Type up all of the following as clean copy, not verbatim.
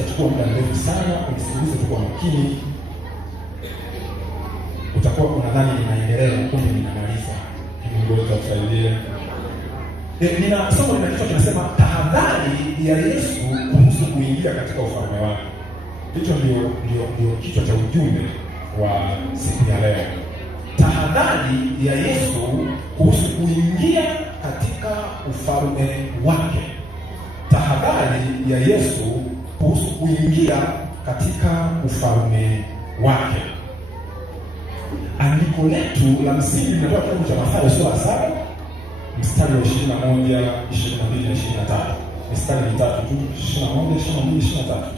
sitachukua muda mrefu sana, unisikilize tu kwa makini. Utakuwa unadhani ninaendelea, kumbe ninamaliza. Mungu atusaidie. Nina somo linaloitwa kinasema tahadhari ya Yesu kuhusu kuingia katika ufalme wake. Hicho ndio kichwa cha ujumbe wa siku ya leo. Tahadhari ya Yesu kuhusu kuingia katika ufalme wake. Tahadhari ya Yesu kuhusu kuingia katika ufalme wake. Andiko letu la msingi linatoka kitabu cha Mathayo sura 7 mstari wa 21, 22 na 23. Mstari mitatu tu, 21, 22, 23.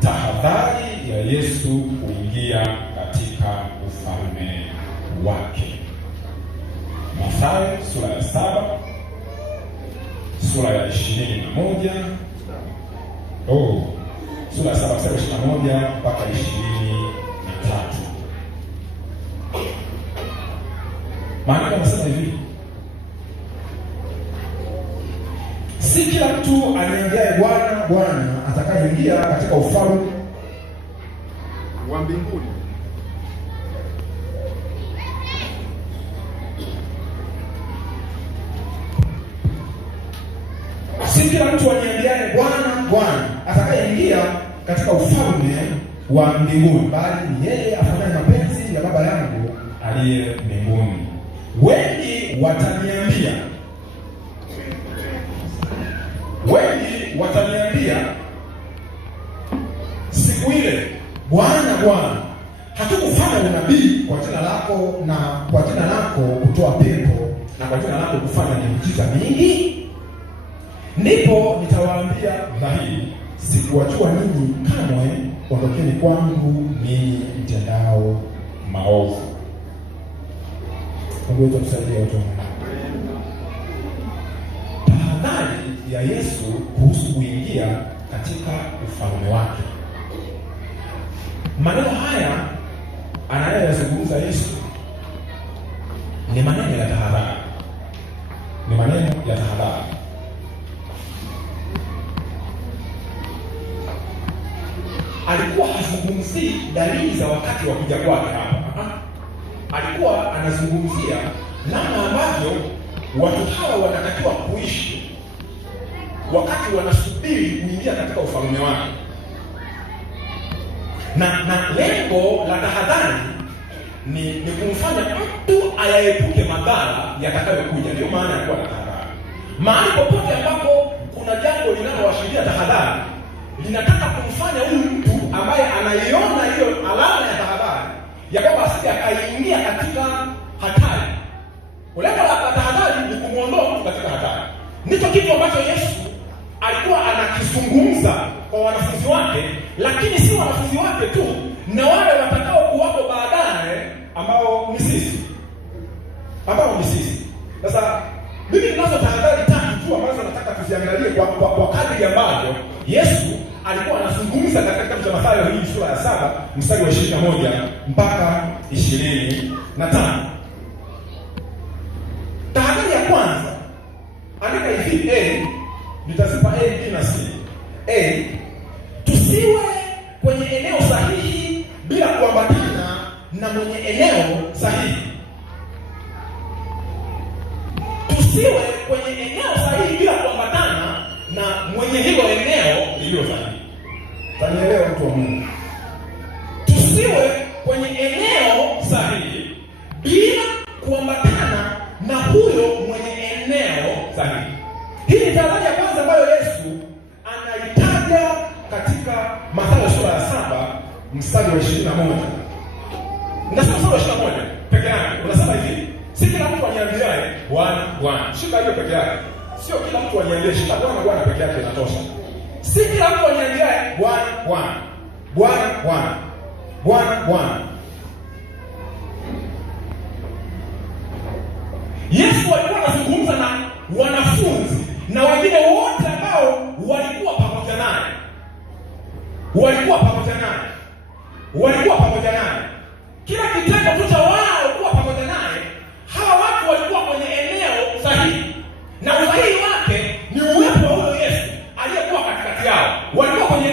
Tahadhari ya Yesu kuingia katika ufalme wake. Mathayo sura ya 7 sura ya 21, sura ya 7 mstari wa 21 mpaka 23. Maana anasema hivi: si kila mtu aniambiaye Bwana, Bwana atakayeingia katika ufalme wa mbinguni, si kila mtu aniambiaye Bwana, Bwana atakayeingia katika ufalme wa mbinguni, bali ni yeye afanyaye mapenzi ya Baba yangu aliye mbinguni. Wengi wataniambia siku ile, Bwana, Bwana, hatukufanya unabii kwa jina lako, na kwa jina lako kutoa pepo, na kwa jina lako kufanya miujiza mingi? Ndipo nitawaambia dhahiri, sikuwajua ninyi kamwe, ondokeni kwangu ninyi mtendao maovu. Mungu wetu atusaidie watu. Tahadhari ya Yesu kuhusu kuingia katika ufalme wake. Maneno haya anayozungumza Yesu ni maneno ya tahadhari. Ni maneno ya tahadhari. Alikuwa hazungumzii dalili za wakati wa kuja kwake hapa. Alikuwa anazungumzia namna ambavyo watu hawa wanatakiwa kuishi wakati wanasubiri kuingia katika ufalme wake. Na lengo la tahadhari ni kumfanya mtu ayaepuke madhara yatakayokuja. Ndio maana ya kuwa na tahadhari. Mahali popote ambapo kuna jambo linaloashiria tahadhari, linataka kumfanya huyu mtu ambaye anaiona hiyo alama ya tahadhari ya kwamba asije akaingia katika hatari. Lengo la tahadhari ni kumuondoa mtu katika hatari. Ndicho kitu ambacho Yesu alikuwa anakizungumza kwa wanafunzi wake, lakini si wanafunzi wake tu, na wale watakao kuwapo baadaye ambao ni sisi. Sasa mimi ninazo tahadhari tatu tu ambazo nataka tuziangalie kwa kadri ambavyo Yesu alikuwa anazungumza katika kitabu cha Mathayo hii sura ya 7 mstari wa 21 mpaka 25. Tahadhari ya kwanza andika hivi, nitazipa A, B na C. Tusiwe kwenye eneo sahihi bila kuambatana na mwenye eneo sahihi. Tusiwe kwenye eneo sahihi bila kuambatana na mwenye hilo eneo lililo sahihi. Tanielewa mtu wa Mungu? Tusiwe kwenye eneo sahihi bila kuambatana na huyo mwenye eneo sahihi. Hii ni tahadhari ya kwanza ambayo Yesu anaitaja katika Mathayo sura ya 7 mstari wa 21. Nasema sura ya 21 peke yake. Unasema hivi, si kila mtu aniambiaye Bwana, Bwana. Shika hiyo peke yake. Sio kila mtu aniambie, shika Bwana, Bwana peke yake inatosha. Si kila mtu aniambiaye Bwana, Bwana. Bwana, Bwana. Bwana, Bwana. Yesu alikuwa anazungumza na wanafunzi na wengine wote ambao walikuwa pamoja naye. Kila kitendo tu cha wao kuwa pamoja naye, hawa watu walikuwa kwenye eneo sahihi. Na usahihi wake ni uwepo wa huyo Yesu aliyekuwa katikati yao. Walikuwa kwenye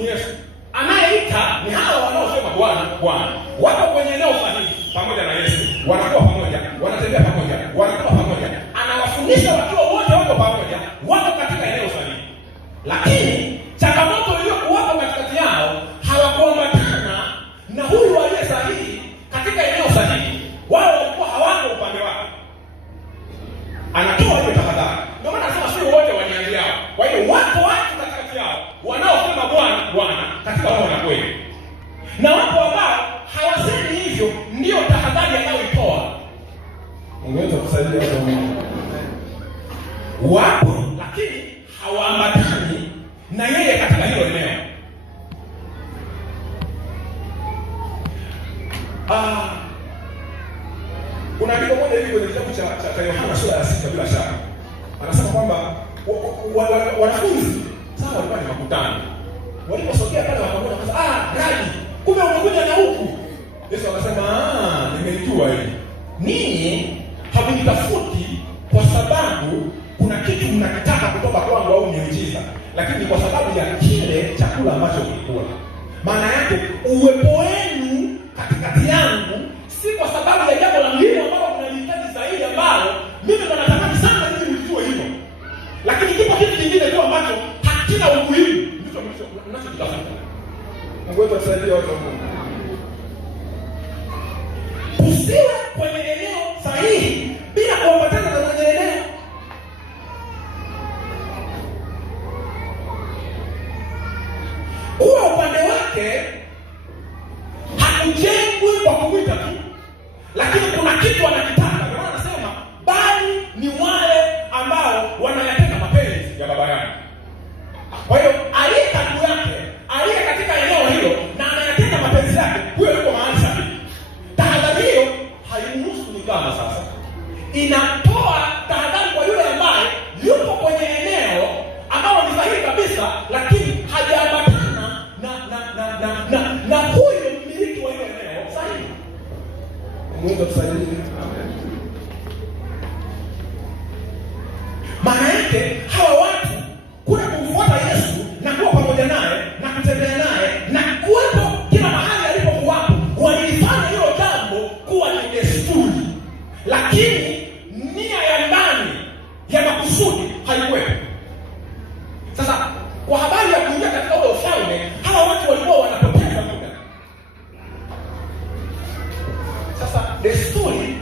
ni Yesu. Anayeita ni hawa wanaosema Bwana, Bwana. Wako kwenye eneo sahihi pamoja na Yesu. Wanakuwa pamoja, wanatembea pamoja, wanakuwa pamoja. Anawafundisha wakiwa wote wako pamoja, wako katika eneo sahihi. Lakini changamoto iliyokuwapo katikati yao, hawakuambatana na huyu aliye sahihi katika eneo sahihi. Wao walikuwa hawako upande wake. Anatoa hiyo tahadhari. Ndio maana nasema sio wote waniambiao. Kwa hiyo wako watu katikati yao wanaosema Bwana, Bwana katika roho na kweli. Na wapo ambao hawasemi hivyo, ndio tahadhari anayoitoa. Ungeweza kusaidia hapo Mungu. Wapo lakini hawaambatani na yeye katika hilo eneo. Kuna andiko moja hivi kwenye kitabu cha Yohana sura ya 6 bila shaka. Anasema kwamba wanafunzi sawa walikuwa ni makutano. Waliposogea pale wakaona Rabi, kumbe umekuja na huku. Yesu akasema, nimejua hili. Ninyi hamnitafuti kwa sababu kuna kitu mnakitaka kutoka kwangu au miujiza, lakini kwa sababu ya kile chakula ambacho mlikula. Maana yake uwepo wenu katikati yangu si kwa sababu ya jambo la muhimu ambalo mnalihitaji zaidi, ambalo mimi natamani sana ili mjue hilo. Lakini kipo kitu kingine tu ambacho hakina umuhimu, ndicho mnachokitafuta. Mungu wetu atusaidie watu wa Mungu. Usiwe kwenye eneo sahihi bila kuambatana na kwenye eneo. Uwe upande wake hakujengwi kwa kumwita tu, lakini kuna kitu anakitaka. Ndio maana anasema bali ni wale ambao wanayatenda mapenzi ya Baba yangu. Kwa hiyo aliye karibu yake, aliye katika eneo hilo na anayatenda mapenzi yake, huyo yuko mahali sahihi. Tahadhari hiyo haimhusu ni kama sasa. Inatoa tahadhari kwa yule ambaye yuko kwenye eneo ambalo ni sahihi kabisa, lakini hajaambatana na huyo mmiliki wa hilo eneo sahihi. Mungu atusaidie. Maana yake hawa watu kule kumfuata Yesu na kuwa pamoja naye na kutembea naye na kuwepo kila mahali alipokuwapo, walifanya hilo jambo kuwa ni desturi, lakini nia ya ndani ya makusudi haikuwepo. Sasa kwa habari ya kuingia katika ule ufalme, hawa watu walikuwa wanapoteza muda. Sasa desturi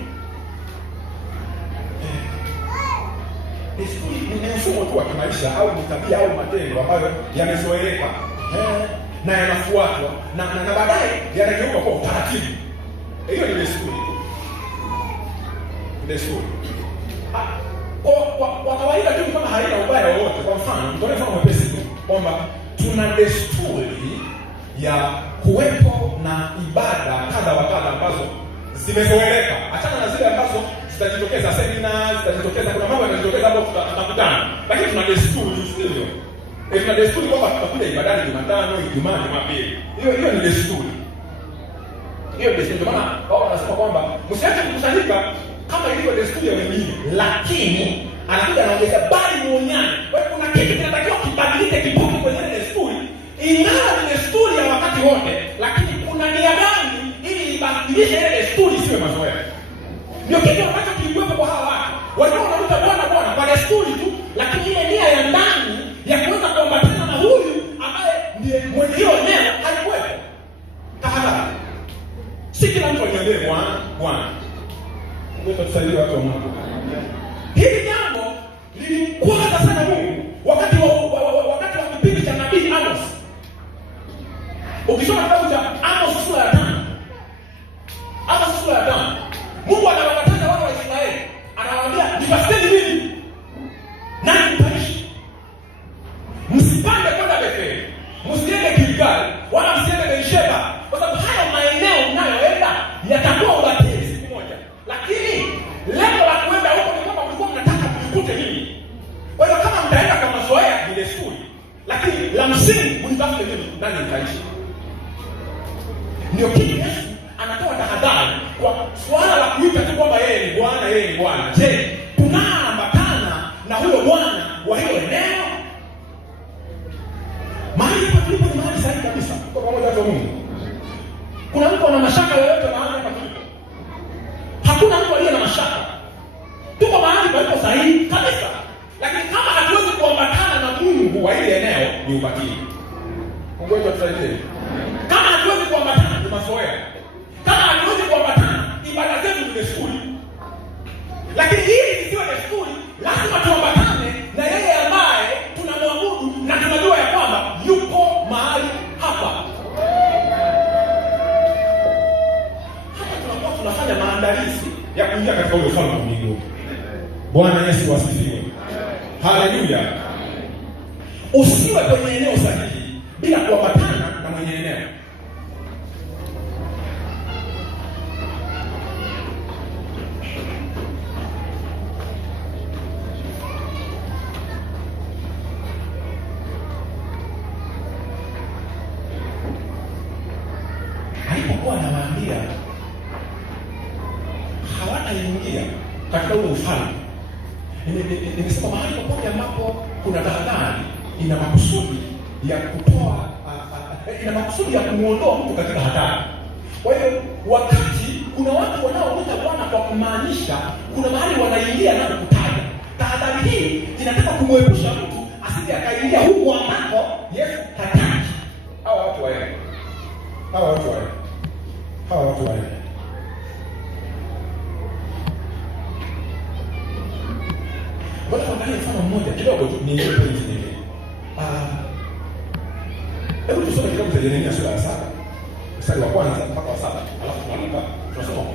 ni mfumo tu wa kimaisha au ni tabia au matendo ambayo yamezoeleka na yanafuatwa na baadaye yanageuka kwa utaratibu. Hiyo ni desturi. Desturi. Kwa kawaida tu kama haina ubaya wowote. Kwa mfano, nitoe mfano mwepesi tu kwamba tuna desturi ya kuwepo na ibada kadha wa kadha ambazo zimezoeleka. Achana na zile ambazo zitajitokeza semina, zitajitokeza kuna mambo yanajitokeza ambapo tutakutana. Lakini tuna desturi sivyo? Tuna desturi kwamba tutakuja ibadani Jumatano, Ijumaa, Jumapili. Hiyo ni desturi. Hiyo desturi. Ndio maana wao wanasema kwamba msiache kukusanyika kama ilivyo desturi ya wengine, lakini anakuja anaongeza bali muonyane. Kwa hiyo kuna kitu kinatakiwa kibadilike, kipoke kwenye desturi. Ingawa ni desturi ya wakati wote, lakini kuna nia gani ili ibadilishe ile desturi isiwe mazoea. Ndio kitu ambacho kilikuwepo kwa hawa watu. Walikuwa wanaita Bwana Bwana kwa desturi tu, lakini ile nia ya ndani ya kuweza kuambatana na huyu ambaye ndiye mwenye hiyo eneo haikuwepo. Tahadhari. Si kila mtu aniambie Bwana Bwana. Mungu atusaidie watu wa Mungu. Hili jambo lilimkwaza sana Mungu wakati wa kipindi cha nabii Amos. Ukisoma kitabu cha Amos sura ya 5. Amos sura ya 5. Mungu anawakataza wana wa Israeli. Anawaambia, "Nitafuteni mimi nani mtaishi. Msipande kwenda Betheli, msiende Gilgali, wala msiende Beersheba, kwa sababu hayo maeneo mnayoenda yatakuwa ubatili siku moja." Lakini lengo la kuenda huko ni kwamba mlikuwa mnataka mnikute mimi. Kwa hiyo kama mtaenda kama mazoea ni desturi, lakini la msingi mnitafute mimi nani mtaishi. Ndio kitu Yesu anatoa tahadhari kwa swala la kuita tu kwamba yeye ni Bwana, yeye ni Bwana. Je, tunaambatana na huyo Bwana wa hiyo eneo? Mahali hapa tulipo ni mahali sahihi. Haleluya. Kama hatuwezi kuambatana ni mazoea. Kama hatuwezi kuambatana ibada zetu ni desturi. Lakini hili lisiwe desturi, lazima tuambatane na yeye ambaye tunamwabudu na tunajua ya kwamba yuko mahali hapa. Hapa tunakuwa tunafanya maandalizi ya kuingia katika ule ufalme wa mbinguni. Bwana Yesu asifiwe. Haleluya. Usiwe kwenye eneo sahihi bila kuambatana na mwenye eneo. Alipokuwa anawaambia hawataingia katika ule ufalme, nimesema mahali popote ambapo kuna tahadhari ina makusudi ya kutoa ina makusudi ya kumuondoa mtu katika hatari. Kwa hiyo wakati kuna watu wanaomuita Bwana kwa kumaanisha, kuna mahali wanaingia na kutaja. Tahadhari hii inataka kumwepusha mtu asije akaingia huko ambako Yesu hataki. Hawa watu waende. Bwana tuangalie mfano mmoja kidogo tu ni ile point nyingine. Hebu tusome kitabu cha Yeremia sura ya 7 mstari wa kwanza mpaka wa 7. Alafu tunasoma 12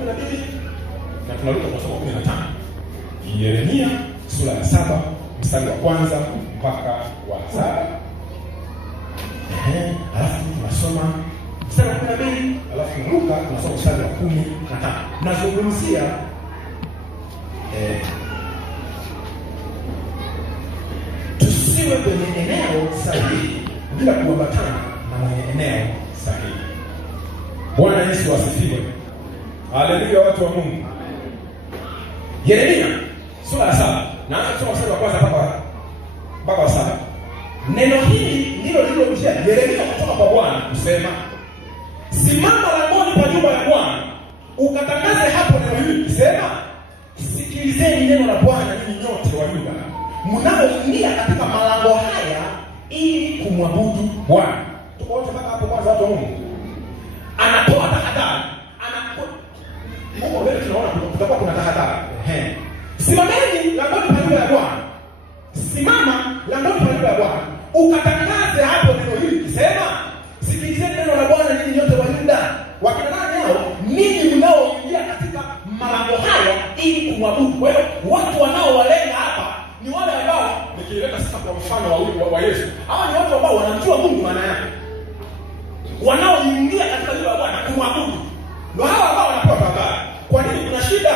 na tunaruka tunasoma 15. Yeremia sura ya 7 mstari wa kwanza mpaka wa 7. Alafu tunasoma mstari wa 12, alafu Luka tunasoma mstari wa 15. Nazungumzia tusiwe kwenye eneo sahihi bila kuambatana na mwenye eneo sahihi. Bwana Yesu asifiwe. Haleluya, watu wa Mungu. Yeremia sura ya 7 na kusoma mstari wa kwanza mpaka wa 7. Neno hili ndilo lililomjia Yeremia kutoka kwa Bwana kusema, simama langoni pa nyumba ya Bwana ukatangaze hapo neno hili kusema, sikilizeni neno la Bwana ninyi nyote wa Yuda mnaoingia katika malango haya ili kumwabudu Bwana. Tuko wote mpaka hapo kwanza, watu wa Mungu. Anatoa tahadhari. Mungu wewe tunaona kutakuwa kuna tahadhari. Simameni langoni pa nyumba ya Bwana. Simama langoni pa nyumba ya Bwana ukatangaze hapo neno hili kusema, sikilizeni neno la Bwana ninyi nyote wa Yuda. Wakina nani hao? Ninyi mnaoingia katika malango haya ili kumwabudu. Kwa hiyo watu wanaowalenga hapa ni wale ambao nikileta sasa kwa mfano wa Yesu. Hawa ni watu ambao wanamjua Mungu maana yake. Wanaoingia katika nyumba ya Bwana kumwabudu. Ndio hawa ambao wanapewa tahadhari. Kwa nini kuna shida?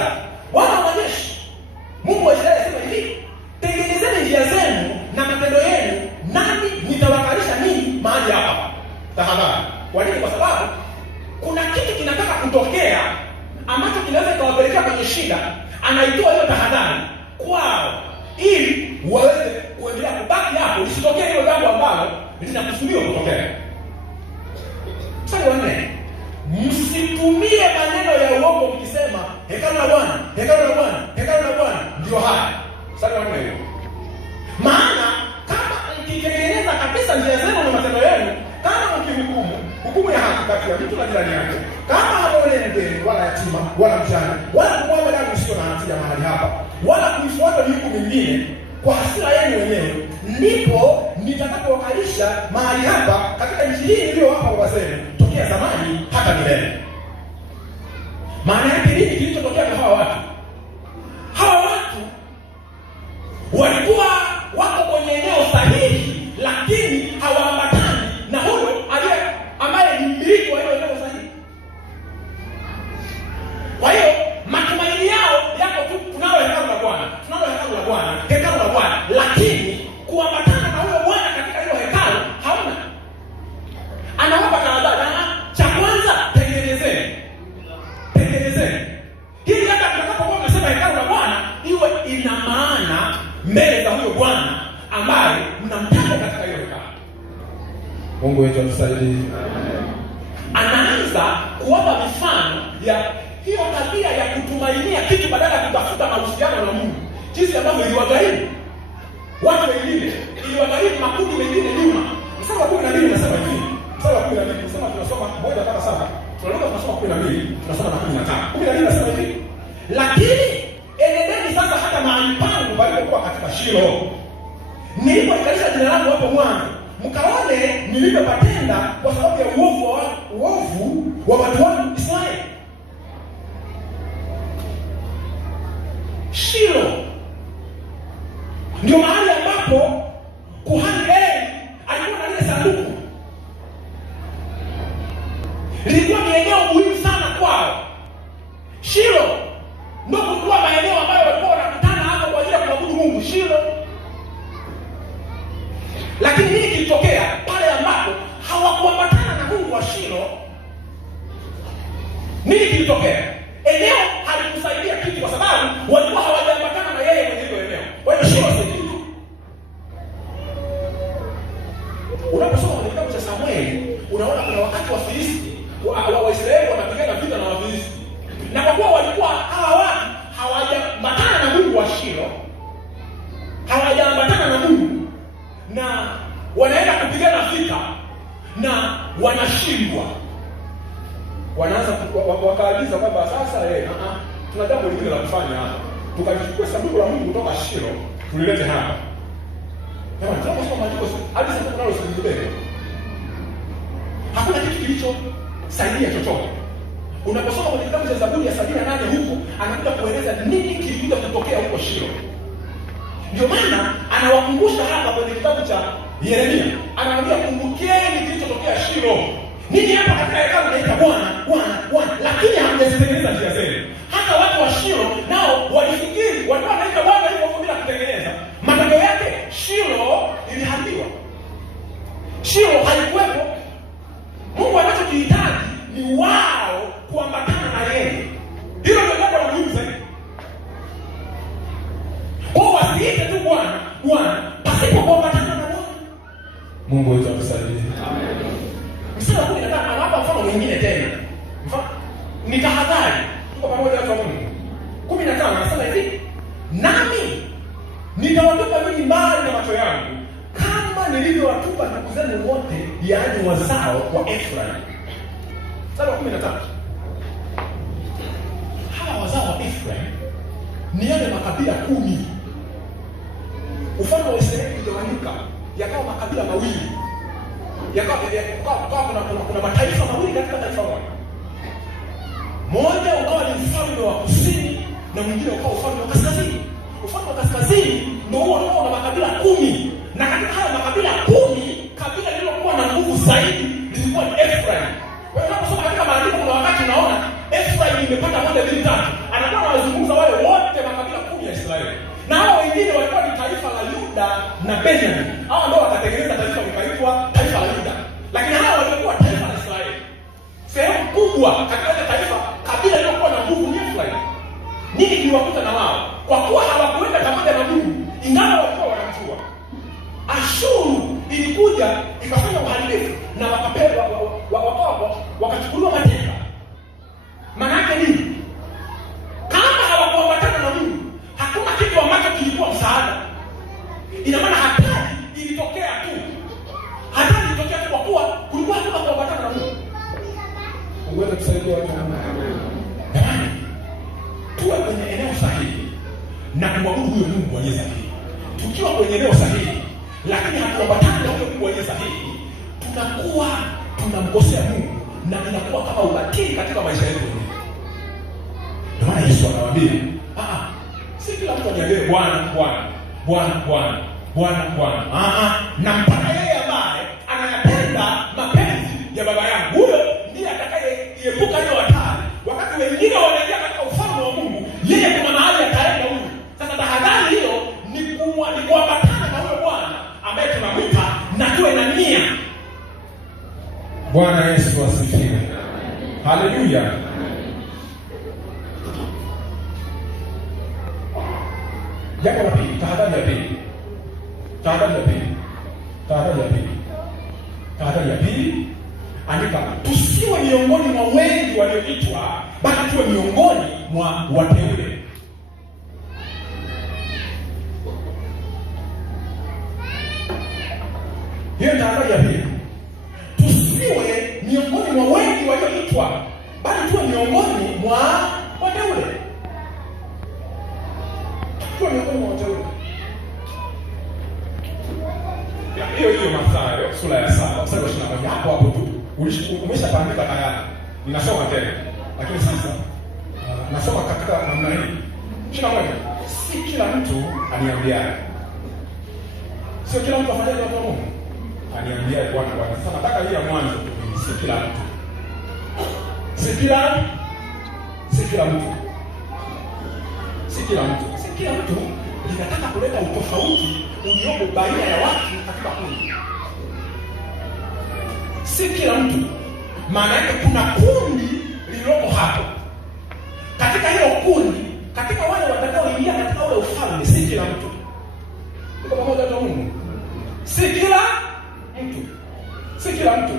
Bwana wa majeshi, Mungu wa Israeli anasema hivi, tengenezeni njia zenu na matendo yenu, nami nitawakalisha ninyi mahali hapa. Tahadhari. Kwa nini? Kwa sababu kuna kitu kinataka kutokea ambacho kinaweza kuwapelekea kwenye shida. Anaitoa hiyo tahadhari kwao ili waweze kuendelea kubaki hapo, lisitokee hilo jambo ambalo linakusudiwa kutokea. Mstari wa 4, msitumie maneno ya uongo mkisema, hekalu la Bwana, hekalu la Bwana, hekalu la Bwana ndio haya. Mstari wa 4, maana kama mkitengeneza kabisa njia zenu na matendo yenu, kama hukumu ya haki kati ya mtu na jirani yake, kama hamwoneni mgeni wala yatima wala mjane wala kumwaga damu isiyo na hatia mahali hapa, wala kuifuata miungu mingine kwa hasira yenu wenyewe, ndipo nitakapowakalisha mahali hapa katika nchi hii niliyowapa baba zenu tokea zamani hata milele. Maana yake nini kilichotokea kwa hawa watu? Hawa watu walikuwa wako kwenye eneo sahihi, lakini hawaambatani na huyo ambaye ni mmiliki wa hiyo eneo sahihi. Kwa hiyo matumaini yao yako tu, tunalo hekalu la Bwana, tunalo hekalu la Bwana, hekalu la Bwana, lakini kuambatana na huyo Bwana katika hiyo hekalu hauna. Anawapa tahadhari. Cha kwanza, tengenezeni. Hili hata tunapokuwa tunasema hekalu la Bwana, iwe ina maana mbele za huyo Bwana ambaye mnamtaka katika hiyo hekalu. Mungu wetu atusaidie. Anaanza kuwapa mifano ya hiyo tabia ya kutumainia kitu badala ya kutafuta mahusiano na Mungu. Jinsi ambavyo iliwagharimu watu wengine, iliwagharimu makundi mengine nyuma. Mstari wa 12 unasema hivi, Mstari wa 12 tunasema moja mpaka 7. Tunasoma 12, tunasoma na 15. 12 nasema hivi: lakini enendeni sasa hata mahali pangu palipokuwa katika Shilo, nilipoikalisha jina langu hapo mwanzo, mkaone nilivyopatenda kwa sababu ya uovu wa watu wangu Israeli. Shilo ndio mahali ambapo kuhani Eli alikuwa na ile sanduku. Lilikuwa ni eneo muhimu sana kwao. Shilo ndio kulikuwa maeneo ambayo walikuwa wanakutana hapo kwa ajili ya kumwabudu Mungu. Shilo. Lakini nini kilitokea pale ambapo hawakuambatana na Mungu wa Shilo? Nini kilitokea? Eneo halikusaidia kitu kwa sababu walikuwa hawajaambatana na yeye kwenye hilo eneo. Kwa hiyo Shilo si kitu. Unaposoma kwenye kitabu cha Samueli, unaona kuna wakati wa Filisti, Waisraeli wanapigana vita na Wafilisti. Na kwa kuwa walikuwa hawa watu hawajaambatana na Mungu wa Shilo, hawajaambatana na Mungu, na wanaenda kupigana vita na wanashindwa. Wanaanza wakaagiza kwamba sasa tuna jambo lingine la kufanya hapa. Tukachukua sanduku la Mungu kutoka Shilo, tulilete hapa. Jamani, tunasoma maandiko hadi sasa tunalo sisi. Hakuna kitu kilichosaidia chochote. Unaposoma kwenye kitabu cha Zaburi ya 78 huko, anakuja kueleza nini kilikuja kutokea huko Shilo. Ndio maana anawakumbusha hapa kwenye kitabu cha Yeremia. Anawaambia kumbukeni kilichotokea Shilo. Nini hapa katika hekalu naita Bwana, lakini hamjazitengeneza njia zenu. Hata watu wa Shilo nao walifikiri walikuwa wanaita Bwana hivyo bila kutengeneza. Matokeo yake Shilo iliharibiwa. Shilo haikuwepo. Mungu anachokihitaji ni wao kuambatana na yeye. Hilo ndio jambo la muhimu zaidi. Kwa wasiite tu Bwana pasipo kuambatana na Bwana. Mungu wetu atusaidie. Amen. Mstari wa 15 anawapa mfano mwingine tena. Ni tahadhari. Tuko pamoja watu wa Mungu. 15 anasema hivi: nami nitawatupa ninyi mbali na macho yangu kama nilivyowatupa ndugu zenu wote, yaani wazao wa Efraim. Mstari wa 13. Hawa wazao wa Efraim ni yale makabila 10. Ufalme wa Israeli uligawanyika, yakawa makabila mawili. Yakawa kuna mataifa mawili katika taifa moja. Moja ukawa ni ufalme wa kusini na mwingine ukawa ufalme wa kaskazini. Ufalme wa kaskazini ndio huo na makabila 10. Na katika haya makabila 10, kabila lililokuwa na nguvu zaidi lilikuwa ni Efraim. Kwa hiyo unaposoma katika maandiko kuna wakati unaona Efraim imepata moja mbili tatu. Anakuwa anawazungumza wale wote makabila 10 ya Israeli. Na hao wengine walikuwa ni taifa la Yuda na Benjamin. Hao ndio wakatengeneza taifa likaitwa taifa la Yuda. Lakini hao walikuwa taifa la Israeli. Sehemu kubwa katika taifa, kabila lililokuwa na nguvu ni Efraim. Nini kiliwakuta na wao? Kwa kuwa hawakuenda pamoja na Mungu, ingawa walikuwa wanamjua. Ashuru ilikuja ikafanya uharibifu na wakachukuliwa mateka. Maana yake nini? Kama hawakuambatana na Mungu, hakuna kitu ambacho kilikuwa msaada. Ina maana hatari ilitokea tu. Hatari ilitokea tu kwa kuwa kulikuwa hakuna kuambatana na Mungu. Mungu wetu tusaidie watu. Jamani, tuwe kwenye eneo sahihi na kumwabudu huyo Mungu aliye sahihi. Tukiwa kwenye eneo sahihi lakini hatuambatani na huyo Mungu aliye sahihi, tunakuwa tunamkosea Mungu na inakuwa kama ubatili katika maisha yetu. Ndio maana Yesu anawaambia, si kila mtu aniambie Bwana. Na mpaka yeye ambaye anayapenda mapenzi ya Baba yangu, huyo ndiye atakayeepuka hiyo hatari. Wakati wengine wanaingia katika ufalme wa Mungu, yeye kuna mahali ataenda huyo. Sasa tahadhari hiyo ni kuambatana na huyo Bwana ambaye tunamwita na tuwe na nia. Bwana Yesu asifiwe. Haleluya. Jambo la pili, tahadhari ya pili. Andika, tusiwe miongoni mwa wengi walioitwa, bali tuwe miongoni mwa wateule. Hiyo tahadhari ya pili. Tusiwe miongoni mwa wateule. Tuwe miongoni mwa wateule. Hiyo Mathayo sura ya 7 mstari wa 21, hapo tu umeshapandika tayari. Ninasoma tena. Lakini sasa nasoma katika namna hii. 21. Si kila mtu aniambiaye. Sio kila mtu afanyaje watu wa Mungu? Aniambiaye Bwana Bwana. Sasa nataka hii ya mwanzo tu, si kila mtu. Si kila mtu linataka kuleta utofauti uliopo baina ya watu katika kundi. Si kila mtu. Maana yake kuna kundi lililopo hapo. Katika hilo kundi, katika wale watakaoingia katika ule ufalme, si kila mtu. Tuko pamoja na Mungu. Si kila mtu.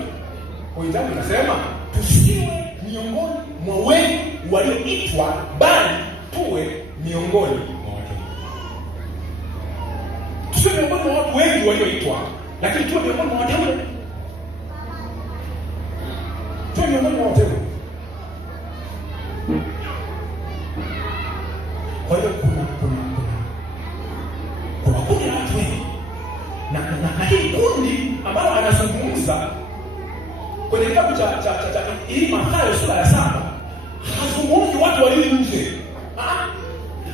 Kwa hiyo tunasema tusiwe miongoni mwa wengi walioitwa, bali tuwe miongoni mwa watu. Tusiwe miongoni mwa watu wengi walioitwa, lakini tuwe miongoni mwa wateule. Tuwe miongoni mwa wateule. Kwa hiyo kuna kundi la watu wengi. Na hii kundi ambalo anazungumza kwenye kitabu cha hii Mathayo sura ya 7, hazungumzi watu walio nje.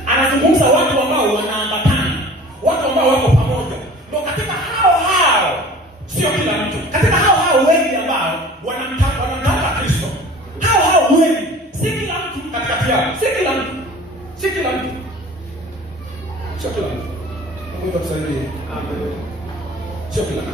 Anazungumza watu ambao wanaambatana, watu ambao wako pamoja. Ndio katika hao sio kila mtu. Katika hao wengi ambao wanamtaka Kristo. Hao wengi, si kila mtu katikati yao. Si kila mtu. Mungu atusaidie. Amen. Sio kila mtu.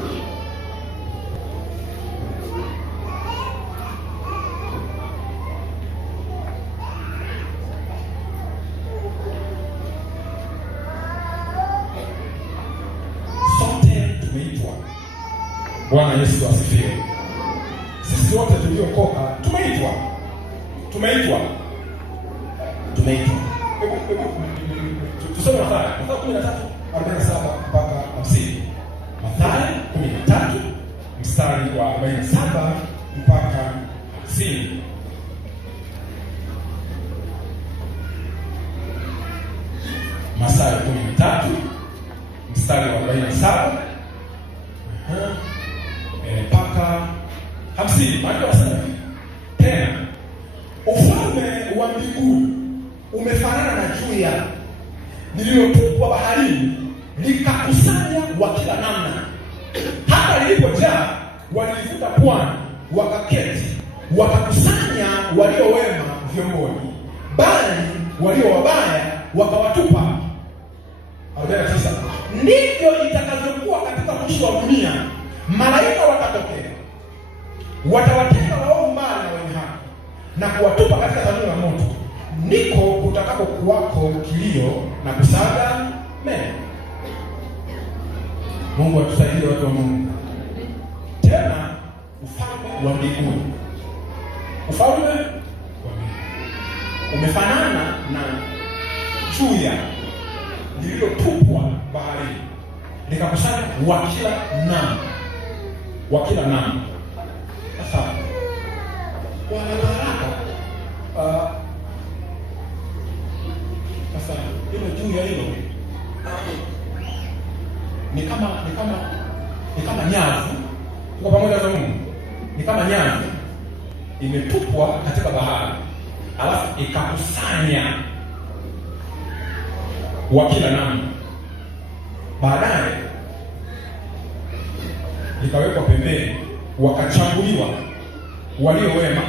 Bwana Yesu asifiwe. Sisi wote tuliokoka tumeitwa. Tusome Mathayo 13:47 mpaka 50. Mathayo 13 mstari wa 47 mpaka 50. Mathayo 13 mstari wa 47 mpaka 50. Maana wasema tena, ufalme wa mbinguni umefanana na juya lililotupwa baharini, likakusanya wa kila namna. Hata lilipojaa, walilivuta pwani, wakaketi, wakakusanya walio wema vyomboni, bali walio wabaya wakawatupa. 49. Ndivyo itakavyokuwa katika mwisho wa dunia. Malaika watatokea, watawateka waovu mbali na wenye haki, na kuwatupa katika tanuru la moto, ndiko kutakapokuwako kilio na kusaga meno. Mungu atusaidie watu wa Mungu. Tena ufalme wa mbinguni, umefanana na juya lililotupwa baharini, likakusanya wa kila namna. Sasa kwa haraka sasa hilo juya hilo ni kama nyavu. Kwa pamoja na Mungu, ni kama nyavu imetupwa katika bahari, alafu ikakusanya wa kila namna. Baadaye ikawekwa pembeni, wakachambuliwa walio wema,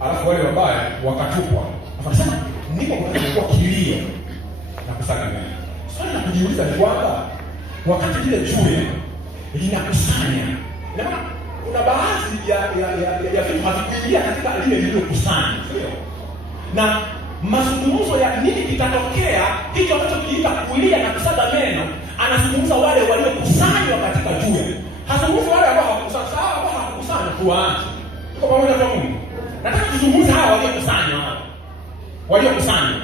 alafu wale wabaya wakatupwa. Akasema ndipo kutakuwa kilio na kusaga meno. Swali la kujiuliza ni kwamba wakati lile juya linakusanya, na kuna baadhi ya vitu havikuingia katika lile lililokusanya, sio? Na mazungumzo ya nini kitatokea hicho ambacho kiita kulia na kusaga meno, anazungumza wale waliokusanywa katika juya. Hazungumzi wale ambao hawakusanywa tuache. Tuko pamoja na Mungu. Nataka tuzungumze hawa waliokusanywa.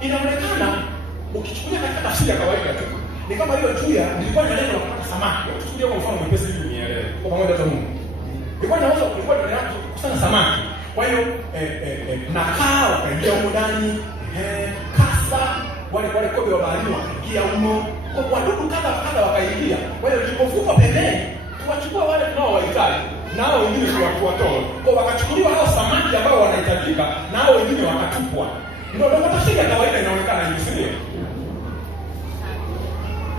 Inaonekana ukichukulia katika tafsiri ya kawaida tu, ni kama hiyo juya ilikuwa na lengo la kupata samaki. Tuchukulie kwa mfano mwepesi hivi unielewe. Tuko pamoja na Mungu. Ilikuwa na kusanya samaki. Kwa hiyo nakaa wakaingia huko ndani, kasa wale kobe wa baharini wakaingia humo, wadudu kadha wakaingia. Kwa hiyo tulipovuka pembeni, tuwachukua wale tunaowahitaji, nao wengine tuwatoe. Kwa wakachukuliwa hao samaki ambao wanahitajika, nao wengine wakatupwa. Ndio tafsiri ya kawaida inaonekana hivi, si ndio?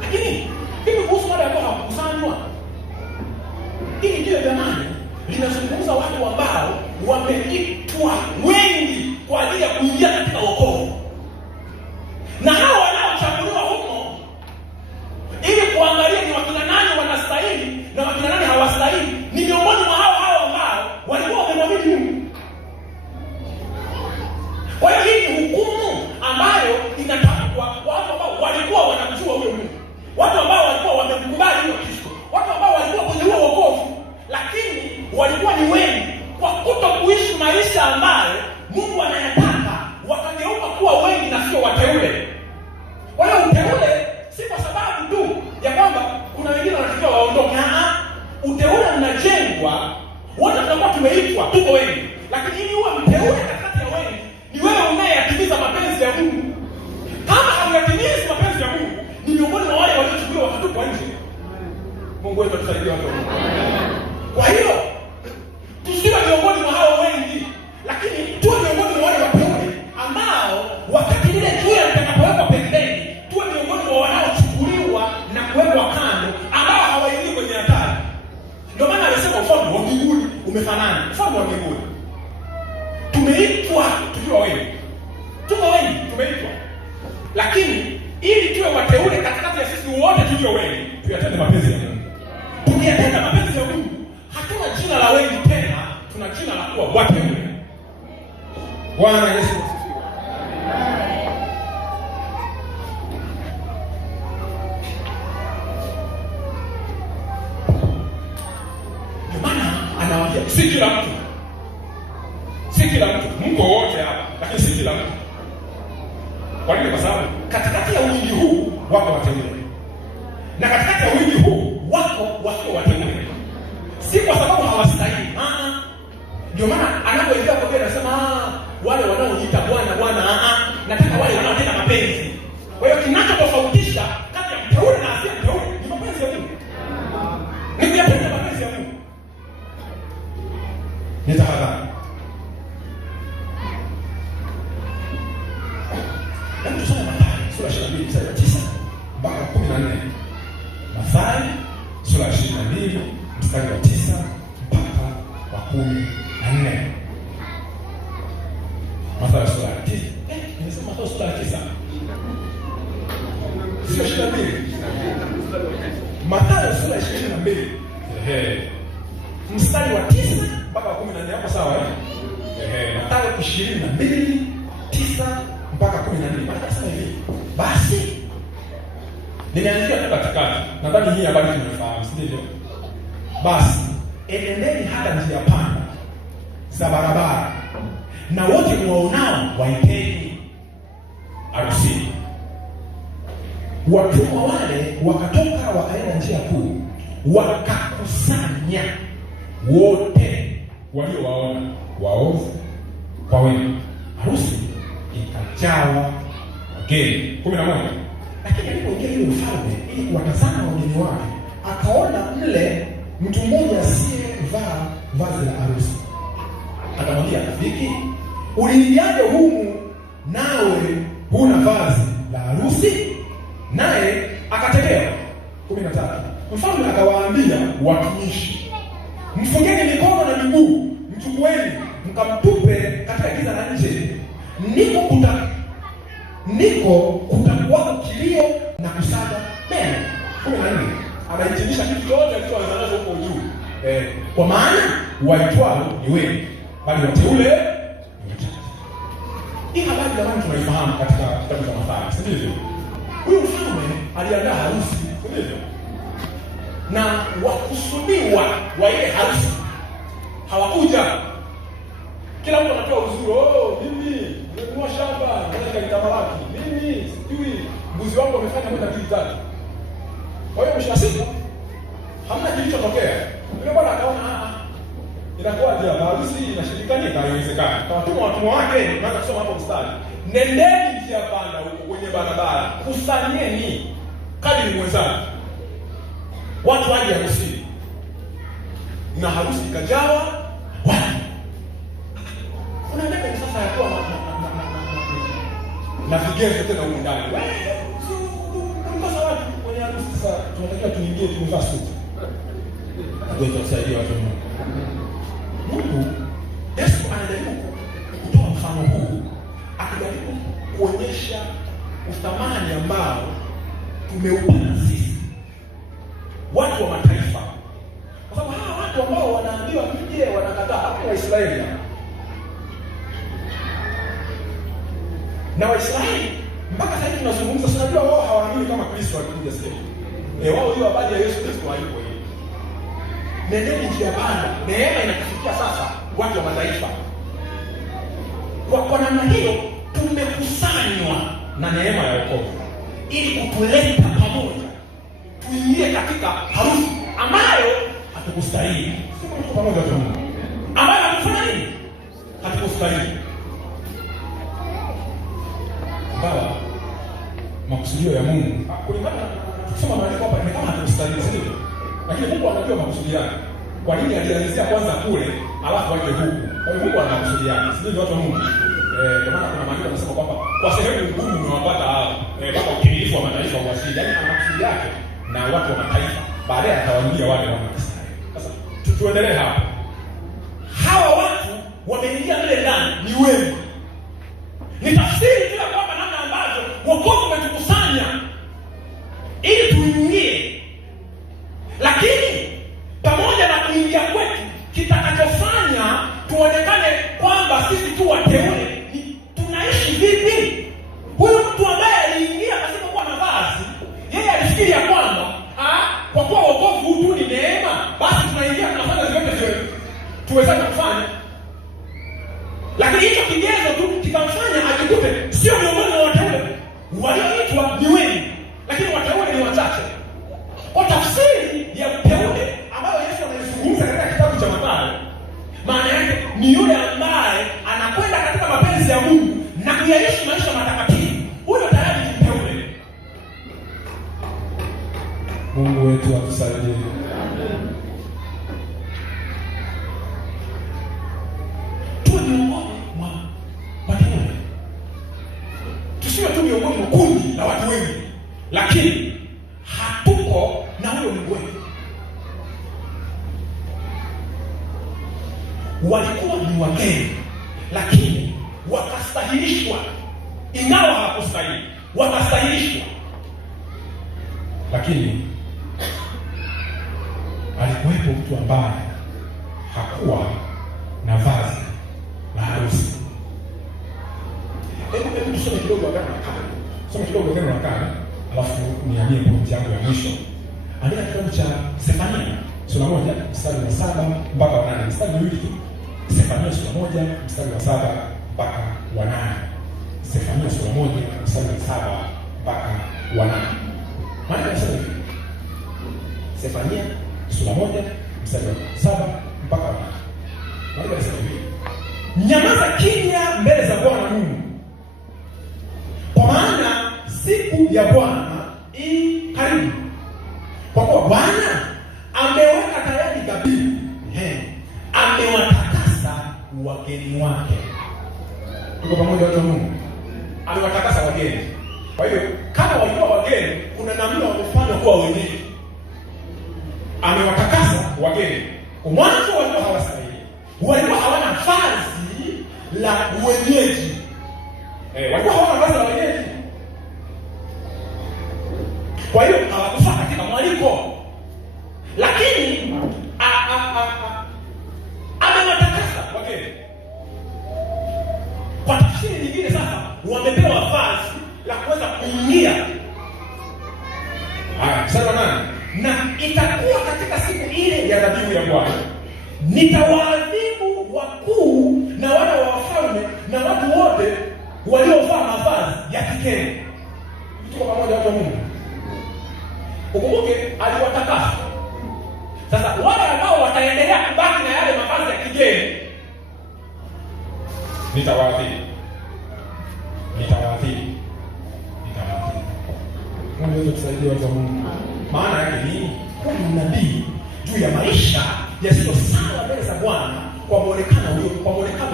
Lakini hivi kuhusu wale ambao hawakusanywa, hili kile jamani linazungumza watu ambao wameitwa wengi kwa ajili ya kuingia katika wokovu. Na hao wanaochaguliwa huko ili kuangalia ni wakina nani wanastahili na wakina nani hawastahili, ni miongoni mwa hao ambao walikuwa wamemwamini Mungu. Kwa hiyo hii ni hukumu ambayo inatamkwa kwa watu ambao walikuwa wanamjua huyo Mungu, watu ambao walikuwa wamemkubali huyo Kristo, watu ambao walikuwa kwenye huo wokovu, lakini walikuwa ni wengi kwa kutokuishi maisha ambayo Mungu anayataka, wakageuka kuwa wengi na sio wateule. Kwa hiyo uteule si kwa sababu tu ya kwamba kuna wengine wanatakiwa waondoke. Uteule unajengwa, wote tunakuwa tumeitwa, tuko wengi, lakini ili uwe mteule katikati ya wengi, ni wewe unayeyatimiza mapenzi ya Mungu. Kama hauyatimizi mapenzi ya Mungu, ni miongoni mwa wale waliochukuliwa wakatupwa nje. Mungu wetu atusaidie watu. Kwa hiyo tusiwe miongoni mwa hao wengi, lakini tuwe miongoni mwa wale wateule ambao wakati ile jua litakapowekwa pembeni, tuwe miongoni mwa wanaochukuliwa na kuwekwa kando, ambao hawaingii kwenye hatari. Ndio maana alisema ufalme wa mbinguni umefanana. Ufalme wa mbinguni tumeitwa tukiwa wengi, tuko wengi, tumeitwa, lakini ili tuwe wateule katikati ya sisi wote tulio wengi, tuyatende mapenzi ya Mungu. Tukiyatenda mapenzi ya Mungu, hatuna jina la wengi tena, tuna jina la kuwa wateule. Bwana Yesu asifiwe. Ndio maana anawaambia si kila mtu, mko wote hapa, lakini si kila mtu. Kwa nini? Kwa sababu katikati ya wingi huu wako wateule, na katikati ya wingi huu wako wasio wateule. Si kwa sababu hawastahili. Ndio maana anapoingia kwa Biblia anasema wale wanaojiita Bwana, nataka wale wanaotenda mapenzi. Kwa hiyo kinachotofautisha kati ya mteule na asiye mteule ni mapenzi ya Mungu. Ni kuyapenda mapenzi ya Mungu. Ni tahadhari. Hebu tusome Mathayo sura ya 22 mstari wa 9 mpaka 14. Mathayo sura ya 22 mstari wa 9 mpaka wa 14. Mathayo sura ya 9. Nimesema Mathayo sura ya 9. Sio 22. Mathayo sura ya 22. Mstari wa 9 mpaka wa 14. Hapo sawa eh? Mathayo 22 9 mpaka 14. Anasema hivi. Basi nimeanzia tu katikati. Nadhani hii habari tumefahamu, si ndivyo? Basi enendeni hata njia panda za barabara, na wote mwaonao waiteni harusini. Watumwa wale wakatoka wakaenda njia kuu, wakakusanya wote waliowaona waovu kwa wema. Harusi ikajawa wageni. 11. Lakini alipoingia yule mfalme ili kuwatazama wageni wake, akaona mle mtu mmoja asiyevaa vazi la harusi. Akamwambia, rafiki, uliingiaje humu nawe huna vazi la harusi? Naye akatekewa. 13. Mfalme akawaambia watumishi, mfungeni mikono na miguu, mchukueni mkamtupe katika giza la nje, ndiko kutakuwa kilio na kusaga meno. 14. Anahitimisha kitu chote alichoanza nacho huko juu. Kwa maana waitwao ni wengi, bali wateule ni wachache. Hii habari jamani tunaifahamu katika kitabu cha Mathayo, si ndivyo? Huyu mfalme aliandaa harusi, si ndivyo? Na wakusudiwa wa ile harusi hawakuja. Kila mtu anatoa uzuri. Mimi nimenunua shamba, nataka nitamalaki. Mimi sijui mbuzi wangu wamefanya kwenda 2-3. Kwa hiyo mwisho wa siku hamna kilichotokea. Yule bwana akaona Inakuwaje hapa? Harusi inashindikana, haiwezekani. Kawatuma watumwa wake, naanza kusoma hapo mstari. Nendeni njia panda huko kwenye barabara, kusanyeni kadri mwenzani, watu waje harusini. Na harusi ikajawa watu. Kuna nini sasa ya kuwa na vigezo tena huko ndani? Sasa watu kwenye harusi sasa tunatakiwa tuingie tumevaa suti. Ndio tutasaidia watu. Mungu Yesu anajaribu kutoa mfano huu, akijaribu kuonyesha uthamani ambao tumeupata sisi watu wa mataifa, kwa sababu hawa watu ambao wanaambiwa mje wanakataa, hapo Waisraeli na Waisraeli mpaka sasa tunazungumza, tunajua wao hawaamini kama Kristo alikuja sasa. Wao hiyo habari ya Yesu Kristo haipo hiyo. Nendeni njia panda, neema inakufikia sasa watu wa mataifa. Kwa namna hiyo tumekusanywa na neema ya wokovu ili kutuleta pamoja tuingie katika harusi ambayo hatukustahili. Sio pamoja tu. Ambayo hatukufanya nini? Hatukustahili. Baba, makusudio ya Mungu kulingana na kusoma maandiko hapa ni kama hatukustahili, sio? Lakini Mungu anajua makusudi yake. Kwa nini alianzia kwanza kule alafu aje huku? Kwa hiyo Mungu ana makusudi yake. Sisi watu wa Mungu. Kwa maana kuna maandiko yanasema kwamba kwa sehemu ngumu umewapata hao mpaka utimilifu wa mataifa uwasili. Yaani ana makusudi yake na watu wa mataifa. Baadaye atawaambia wale wana Israeli. Sasa tuendelee hapa. Hawa watu wameingia mle ndani ni wengi. Ni tafsiri tu kwamba namna ambavyo wokovu umetukusanya ili tuingie. Lakini pamoja na kuingia kwetu, kitakachofanya tuonekane kwamba sisi tu wateule, tunaishi vipi? Huyu mtu ambaye aliingia pasipokuwa na vazi, yeye alifikiri ya kwamba kwa kuwa wokovu huu tu ni neema, basi tunaingia tunafanya vyote tuwezavyo kufanya. Lakini hicho kigezo tu kikamfanya ajikute sio miongoni mwa wateule. Walioitwa ni wengi, lakini wateule ni wachache. Kwa tafsiri ya uteule ambayo Yesu anaizungumza katika kitabu cha Mathayo, maana yake ni yule ambaye anakwenda katika mapenzi ya Mungu na kuyaishi maisha matakatifu. Huyo tayari ni mteule. Mungu wetu atusaidie. Tuwe miongoni mwa wateule. Tusiwe tu miongoni mwa kundi la watu wengi, lakini hatuko na huyo Mungu wetu. Walikuwa ni wageni, lakini wakastahilishwa. Ingawa hawakustahili, wakastahilishwa. Lakini alikuwepo mtu ambaye hakuwa na vazi la harusi. Hebu tusome kidogo Agano la Kale. Soma kidogo Agano la Kale, alafu niambie pointi yangu ya mwisho. Andika kitabu cha Sefania sura 1 mstari wa 7 mpaka wa 8. Mstari miwili tu. Sefania sura 1 mstari wa 7 mpaka wa 8. Sefania sura 1 mstari wa 7 mpaka wa 8. Maana yanasema hivi. Sefania sura 1 mstari wa 7 mpaka wa 8. Maana yanasema hivi. Nyamaza kimya mbele za Bwana Mungu. Kwa maana siku ya Bwana i karibu. Kwa kuwa Bwana ameweka tayari dhabihu. Amewatakasa wageni wake. Tuko pamoja watu wa Mungu. Amewatakasa wageni. Kwa hiyo kama walikuwa wageni, kuna namna wamefanya kuwa wenyeji. Amewatakasa wageni. Kwa mwanzo walikuwa hawastahili. Walikuwa hawana vazi la wenyeji. Walikuwa hawana vazi la wenyeji. Kwa hiyo hawakufaa katika mwaliko. Lakini amewatakasa wageni. Kwa tafsiri nyingine sasa wamepewa vazi la kuweza kuingia. Sasa na itakuwa katika siku ile ya dhabihu ya Bwana, nitawaadhibu wakuu na wana wa wafalme na watu wote waliovaa mavazi ya kigeni. Tuko pamoja watu wa Mungu. Ukumbuke aliwatakasa. Sasa wale ambao wataendelea kubaki na yale mavazi ya kigeni Nitawaathiri. Mungu wetu tusaidie watu wa Mungu. Maana yake nini? Kwa nabii juu ya maisha yasiyo sawa mbele za Bwana kwa muonekano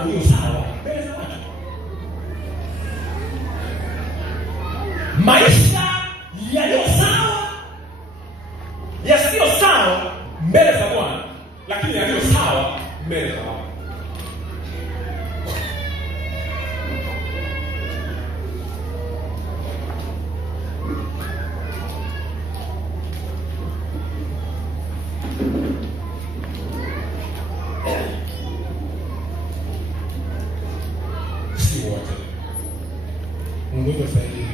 ulio sawa mbele za watu. Maisha yaliyo sawa yasiyo sawa mbele za Bwana, lakini yaliyo sawa mbele za watu. Mungu tusaidie.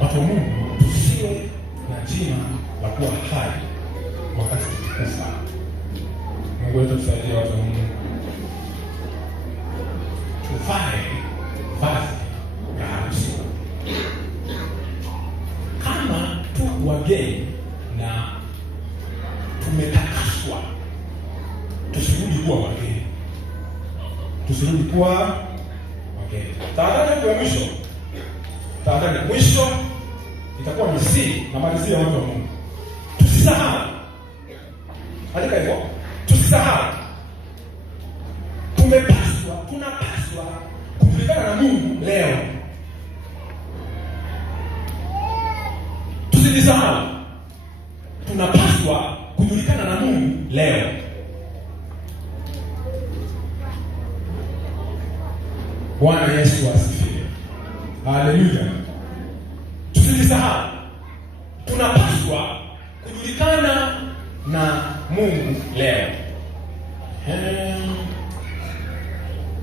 Watu wa Mungu, tusiwe na jina la kuwa hai wakati tukufa. Mungu tusaidie watu wa Mungu. Tuvae vazi la harusi. Kama tu wageni na tumetakaswa, tusirudi kuwa wageni. Tahadhari ya mwisho. Mwisho itakuwa ni siri na malizia watu wa Mungu. Tusisahau. Andika hivyo. Tusisahau. Tunapaswa kujulikana na Mungu leo. Tusisahau. Tunapaswa kujulikana na Mungu leo. Bwana Yesu asifiwe. Haleluya. Tusisahau. Tunapaswa kujulikana na Mungu leo.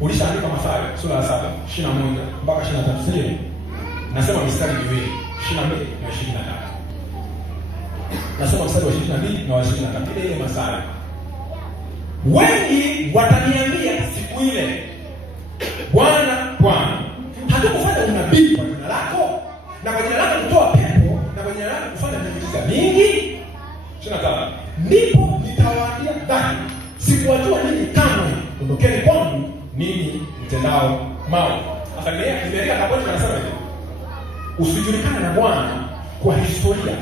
Ulishaandika Mathayo sura ya 7, 21 mpaka 23 sio? Nasema mistari miwili, 22 na 23. Nasema mstari wa 22 na wa 23 ile Mathayo. Wengi wataniambia siku ile, Bwana, hatukufanya unabii kwa jina lako, na kwa jina lako kutoa pepo, na kwa jina lako kufanya miujiza mingi? 25. Ndipo nitawaambia dhahiri, sikuwajua ninyi kamwe, ondokeni kwangu ninyi mtendao maovu. Sasa nimeeleza hapo kwa nasema hivi. Usijulikane na Bwana kwa historia.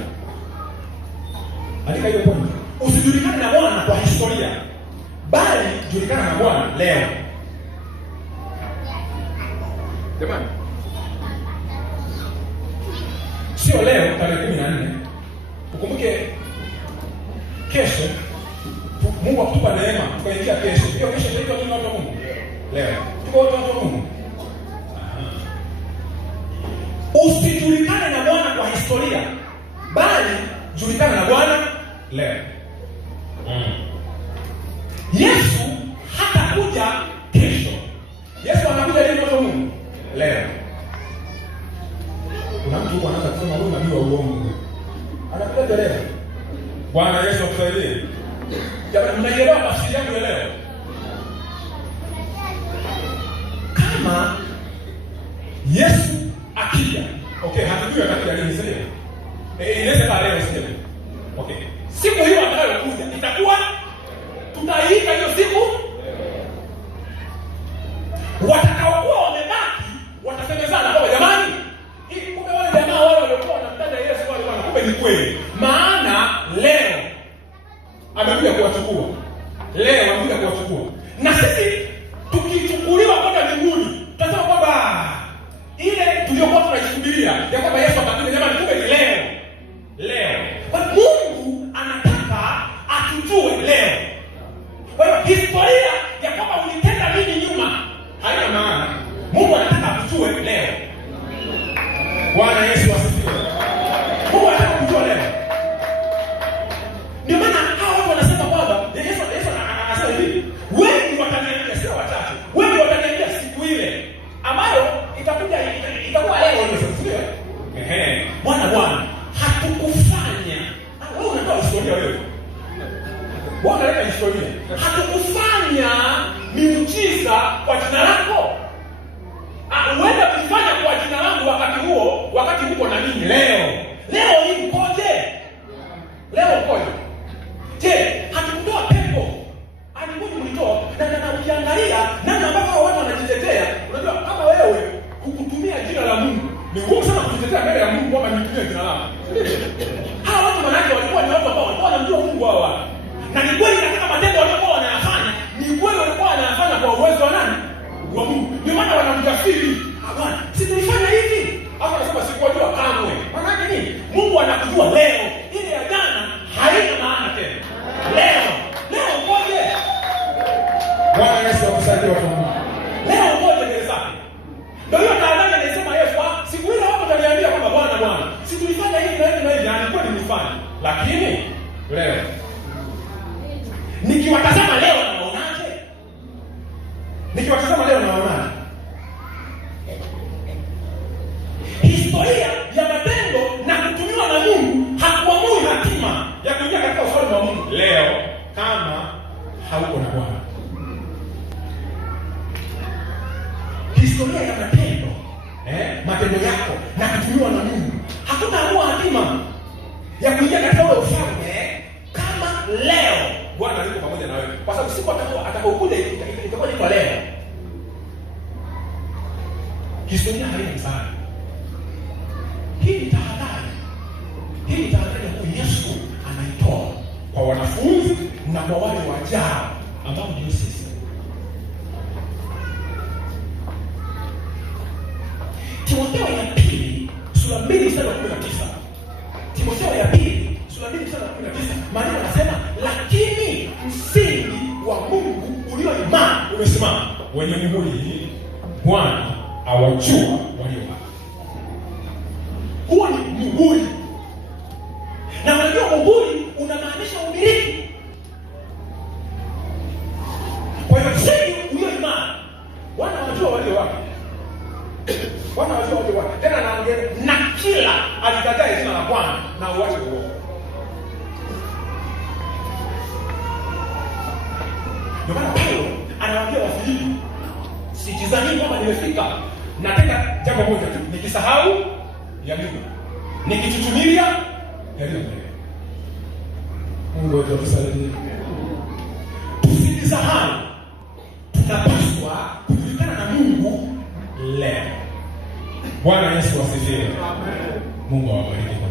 Andika hiyo point. Usijulikane na Bwana kwa historia, bali julikana na Bwana leo. Jamani, sio leo tarehe 14. Ukumbuke kesho Mungu akutupa neema tukaingia kesho. Hiyo kesho ndio watu wa Mungu. Leo tuko watu wa Mungu. Usijulikane na Bwana kwa historia, bali julikana na Bwana leo. Yesu hatakuja kesho. Yesu anakuja leo kwa Mungu. Leo. Kuna mtu anaanza kusema wewe nabii wa uongo. Anakuja leo. Bwana Yesu akusaidie. Jamani, mnaelewa tafsiri yangu ya leo? Kama Yesu akija, okay, hatujui atakuja lini sasa. Inaweza kuwa leo sasa. Okay. Siku hiyo atakayokuja itakuwa tutaiita hiyo siku. Watakaokuwa wamebaki watasemezana kwa jamani, hii kumbe wale jamaa wale waliokuwa wanamtaja Yesu wale wana kumbe ni kweli. Maana leo amekuja kuwachukua. Leo amekuja kuwachukua. Na sisi tukichukuliwa kwenda mbinguni, tutasema kwamba ile tuliyokuwa tunasubiria ya kwamba Yesu atakuja jamani, kumbe ni leo. Leo. Kwa Mungu anataka atujue leo. Kwa hiyo historia ya kwamba ulitenda nini nyuma haina maana. Mungu anataka atujue leo. Bwana Yesu asifiwe. Mungu anataka kujua leo. Ndio maana hao watu wanasema kwamba Yesu anasema hivi, wengi wataniambia, sio wachache, wengi wataniambia siku ile ambayo itakuja itakuwa leo ndio. Bwana hatukufanya. Wewe unatoa historia wewe. Bwana leta historia. Hatukufanya miujiza kwa jina lako. Uenda kufanya kwa jina langu wakati huo, wakati uko na nini leo? Leo hii ukoje? Leo ukoje? Je, hatukutoa pepo? Na ni kweli katika matendo waliokuwa wanayafanya, ni kweli walikuwa wanayafanya kwa uwezo wa nani? Wa Mungu. Ndio maana wanamjafiri. Bwana, si tulifanya hivi? Hapo anasema sikuwajua kamwe. Maana yake nini? Mungu anakujua leo. Ile ya jana haina maana tena. Leo ngoje. Bwana Yesu akusaidie watu wa Mungu. Leo ngoje gerezani. Ndio hiyo tahadhari anasema Yesu, siku ile hapo utaniambia kwamba Bwana, si tulifanya hivi na hivi na hivi, alikuwa nilifanya. Lakini leo nikiwatazama leo naonaje? Historia ya matendo na kutumiwa na Mungu hakuamui hatima ya kuingia katika ufalme wa Mungu leo kama hauko na Bwana. Historia ya matendo yako na kutumiwa na Mungu hakutaamua hatima ya kuingia katika ule ufalme kama leo Bwana yuko pamoja na wewe. Kwa sababu siku atakapokuja itakuwa ni kwa leo. Historia haina msaada. Hii ni tahadhari ambayo Yesu anaitoa kwa wanafunzi na kwa wale wajao ambao ndio sisi. Timotheo ya pili sura 2 mstari wa 19. Timotheo ya pili sura 2 mstari wa 19, maana anasema lakini msingi wa Mungu ulio imara umesimama, wenye muhuri Bwana awajua walio wake. Huo ni muhuri. Na unajua muhuri unamaanisha umiliki. Kwa hiyo msingi ulio imara, Bwana awajua walio wake. Bwana awajua walio wake. Tena anaongea na kila alikataa jina la Bwana na uache uovu. Ndio maana Paulo anawaambia Wafilipi, sijizani kwamba nimefika, natenda jambo moja tu, nikisahau ya nyuma, nikichuchumilia yaliyo mbele. Mungu atusaidie. Tusisahau tunapaswa kujulikana na Mungu leo. Bwana Yesu asifiwe. Amen. Mungu awabariki kwa